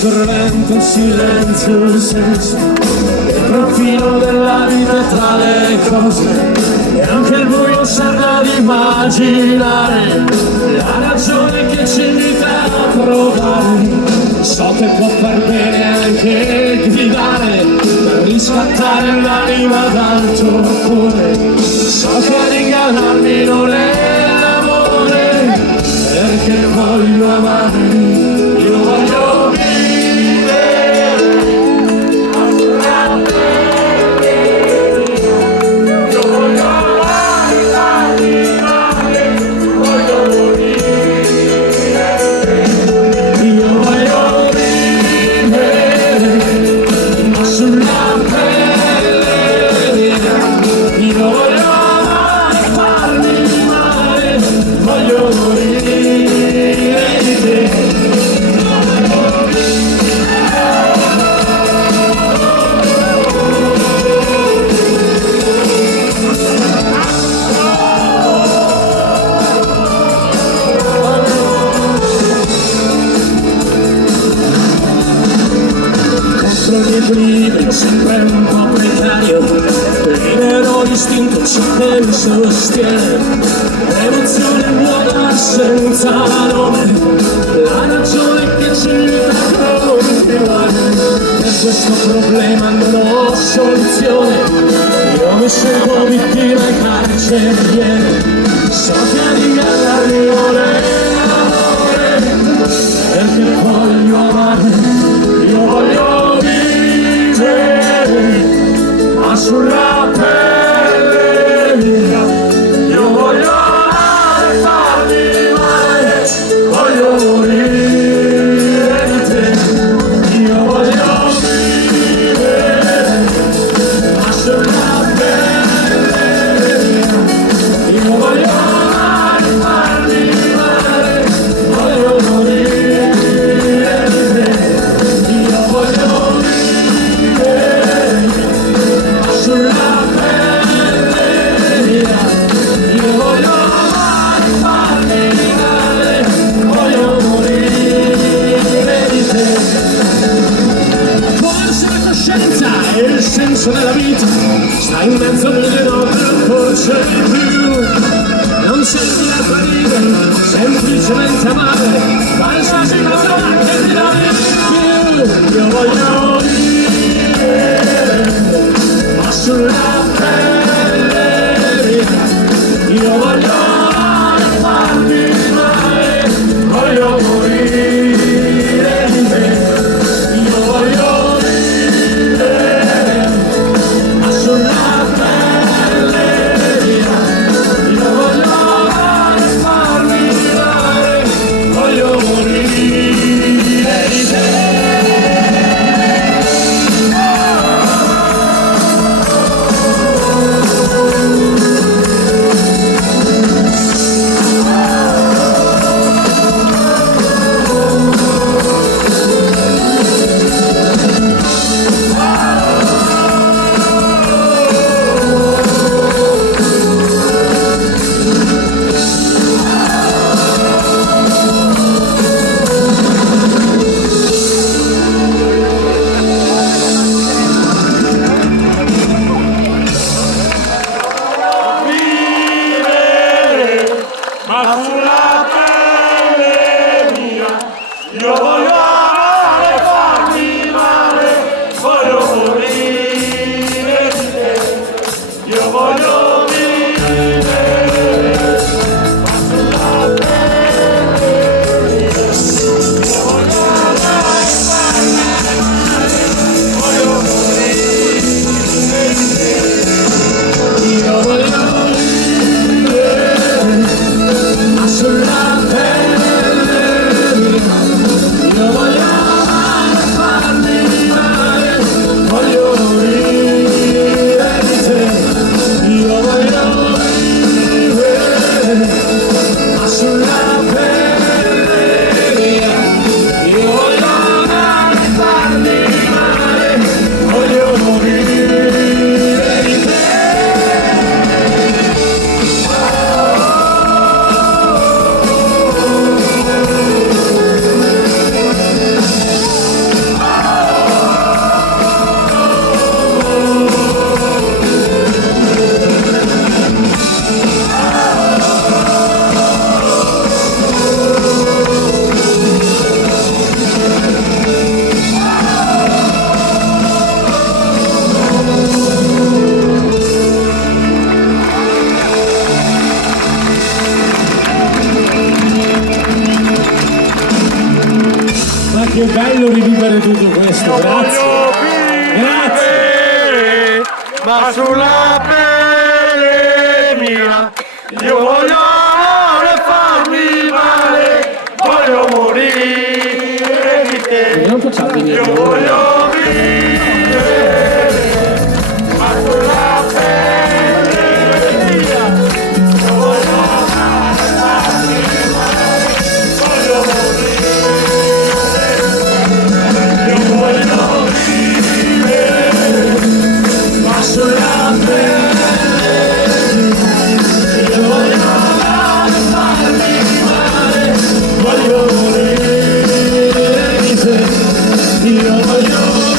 scorrente in silenzio senso, il profilo della vita tra le cose, e anche il buio serve ad immaginare la ragione che ci invita a provare. So che può far bene anche gridare per riscattare l'anima dal tuo cuore. So che ad ingannarmi non è l'amore, perché voglio amare, io voglio vivere assolutamente, io voglio amare l'animale, voglio morire, io voglio vivere ma sulla pelle, io voglio amare e farmi male, voglio morire di te. Contro gli equilibri sempre un po' precario, libero distinto ciò che mi sostiene, emozione vuota senza nome, la ragione che ci invita a continuare. Per questo problema non ho soluzione, io mi scelgo vittima e carceriere. So che ad ingannarmi non è l'amore, perché voglio amare, io voglio vivere ma sulla pelle mia, io voglio amare e farmi male, voglio morire di te, io voglio vivere ma sulla pelle mia, io voglio amare e farmi male, voglio morire di te, io voglio vivere sulla pelle mia, io voglio amare e farmi male, voglio morire di te. Forse la coscienza è il senso della vita, stai in mezzo a milioni, forse di più, non senti la tua vita, semplicemente amare, qualsiasi cosa che ti dà di più. Io voglio vivere ma sulla pelle mia, io voglio amare e farmi male, voglio morire di te, io voglio vivere ma sulla pelle mia, io voglio amare e farmi male, voglio morire di te. tutto questo, grazie. Grazie. Ma sulla pelle mia io voglio farmi male, voglio morire di te, Non facciamo io voglio vivere, ma sulla pelle mia io voglio farmi male, voglio morire, io voglio vivere, ma sulla pelle io voglio farmi male, voglio morire di te, io voglio